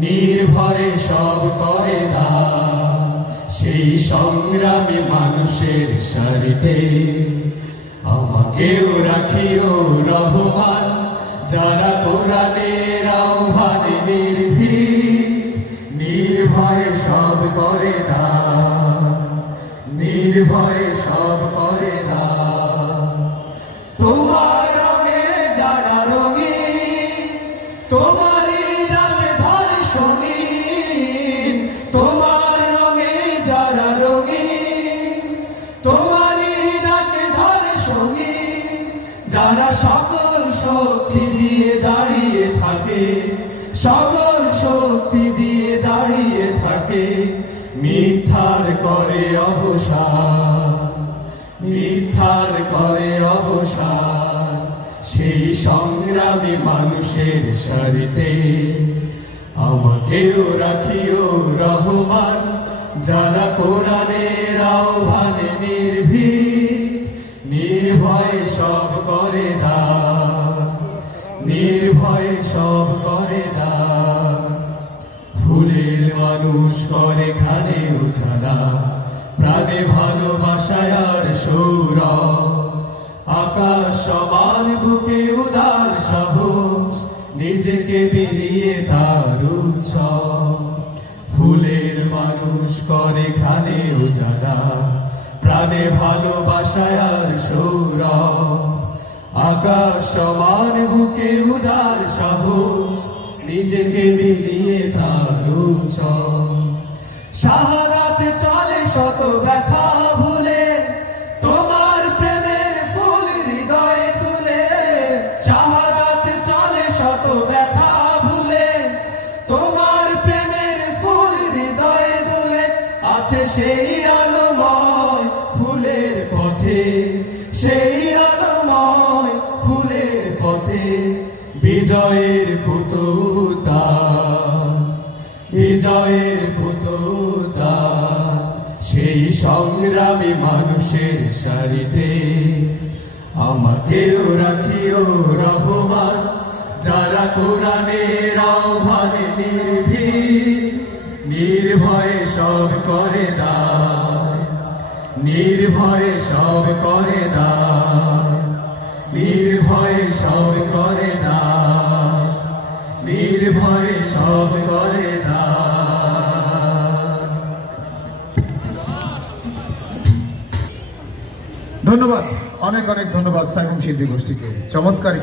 নির্ভয়ে সব করে দান, সেই সংগ্রামী মানুষের সারিতে আমাকেও রাখিও রহমান, যারা কোরআনের আহ্বানে নির্ভীক, নির্ভয়ে সব করে দান, নির্ভয়ে সব করে দান। তোমার রঙে যারা রঙিন, তোমারই ডাকে ধরে সঙ্গীন, তোমার রঙে যারা রঙিন, তোমারই ডাকে ধরে সঙ্গীন, যারা সকল শক্তি দিয়ে দাঁড়িয়ে থাকে, সকল শক্তি দিয়ে দাঁড়িয়ে থাকে, মিথ্যার করে অবসান, মিথ্যার করে অবসান, সেই সংগ্রামী মানুষের সারিতে আমাকেও রাখিও রহমান, যারা কোরআনের আহ্বানে নির্ভীক, নির্ভয়ে সব করে দান, নির্ভয়ে সব করে দান। ফুলের মানুষ করে খানে উজালা, প্রাণে ভালোবাসায় আর সৌরভ, আকাশ সমান বুকে উদার সাহস, নিজেকে বিলিয়ে তার উৎসব। ফুলের মানুষ করে খানে উজালা, প্রাণে ভালোবাসায় আর সৌরভ, আকাশ সমান বুকে উদার সাহস, নিজেকে বিলিয়ে তার উৎসব। শাহাদাতে চলে শত ব্যথা ভুলে, তোমার প্রেমের ফুল হৃদয়ে তুলে, শাহাদাতে চলে শত ব্যথা ভুলে, তোমার প্রেমের ফুল হৃদয়ে তুলে, আছে সেই আলোময় ফুলের পথে, সেই আলোময় ফুলের পথে, বিজয়ের পুতুতান, বিজয়ের পুতুতান, সেই সংগ্রামী মানুষের সারিতে আমাকেও রাখিও রহমান, যারা কোরআনের আহ্বানে নির্ভীক, নির্ভয়ে সব করে দান, নির্ভয়ে সব করে দান, নির্ভয়ে সব করে দান, নির্ভয়ে সব করে দান। ধন্যবাদ, অনেক অনেক ধন্যবাদ সাইমন শিল্পী গোষ্ঠীকে। চমৎকার